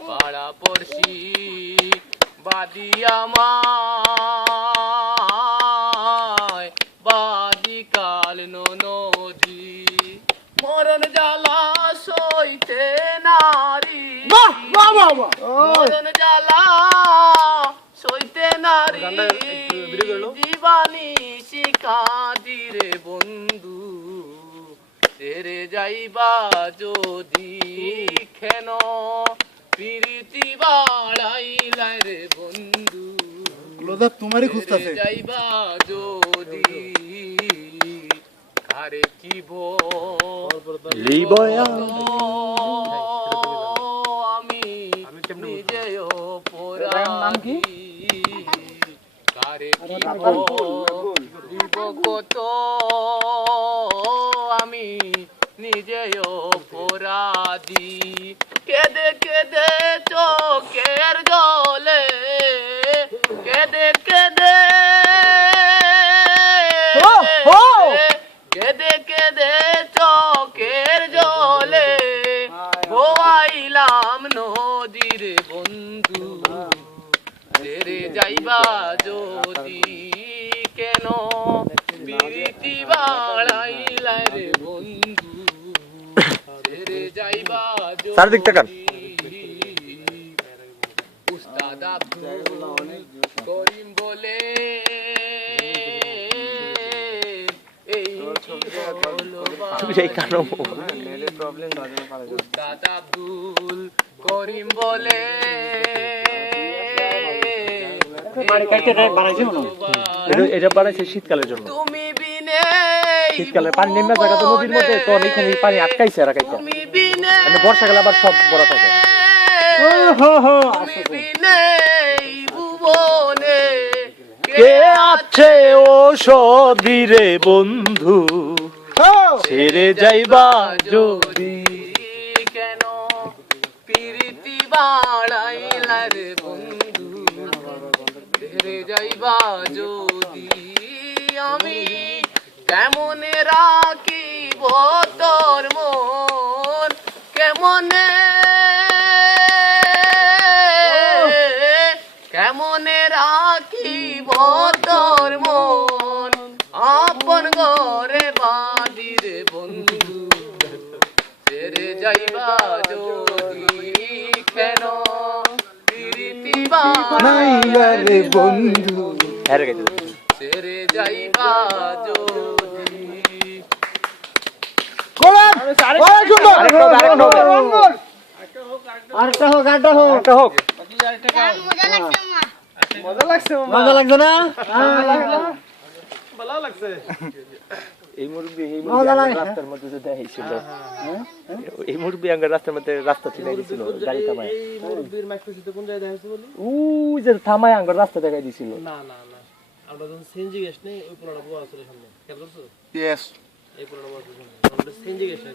পাড়া পড়শি বাদি আমায় বাদি কাল নদী মরণ জ্বালা সইতে নারী মরণ জ্বালা সইতে নারী জীবানী শিকাদি রে বন্ধু তেরে যাইবা যদি কেন প্রীতি বাড়াইলাই রে বন্ধু লোদা তোমারই খুঁজতাছে যাইবা যদি কারে কি আমি নিজেও পরাধী কারে কি কত আমি নিজেও পরাধী কেঁদে কেঁদে চোখের জলে কেঁদে কেঁদে কেঁদে কেঁদে চোখের জলে ভোয়াইলাম নদীর বন্ধু তেরে যাইবা যদি কেন প্রীতি বাড়াইলাই রে বন্ধু তেরে যাইবা চারদিক তাকান উস্তাদ আব্দুল করিম বলে উস্তাদ আব্দুল করিম বলে এটা বানাইছে শীতকালের জন্য তুমি বিনে শীতকালে পানি নেমে জায়গা তো নদীর মধ্যে তো এখানে পানি আটকাইছে রাখাইছে তুমি বিনে মানে বর্ষাকালে আবার সব বড় থাকে তুমি বিনে ভুবনে কে আছে ও সদিরে বন্ধু ছেড়ে যাইবা যদি কেন প্রীতি বাড়াইলা রে বন্ধু ছেড়ে যাইবা যদি আমি কেমনে রাখিব তোর মন কেমনে কেমনে রাখিব তোর মন আপন ঘরে বাঁধি রে বন্ধু ছেড়ে যাইবা যদি কেন প্রীতি বাড়াইলা রে বন্ধু ছেড়ে যাইবা যদি মজা লাগছে না এই মুরব্বি রাস্তার মধ্যে যে দেখাইছিল এই মুরব্বি আঙ্গার রাস্তার মধ্যে রাস্তা চিনাই দিছিল গাড়ি থামায় মুরব্বির মাইক্রোসিতে কোন জায়গায় দেখাইছে বলি ওই যে থামায় আঙ্গার রাস্তা দেখাই দিছিল না না না আমরা যখন সিএনজি গ্যাস নেই ওই পুরোটা বড় আছে সামনে খেয়াল করছো ইয়েস এই পুরোটা বড় আছে সামনে আমরা সিএনজি গ্যাস নেই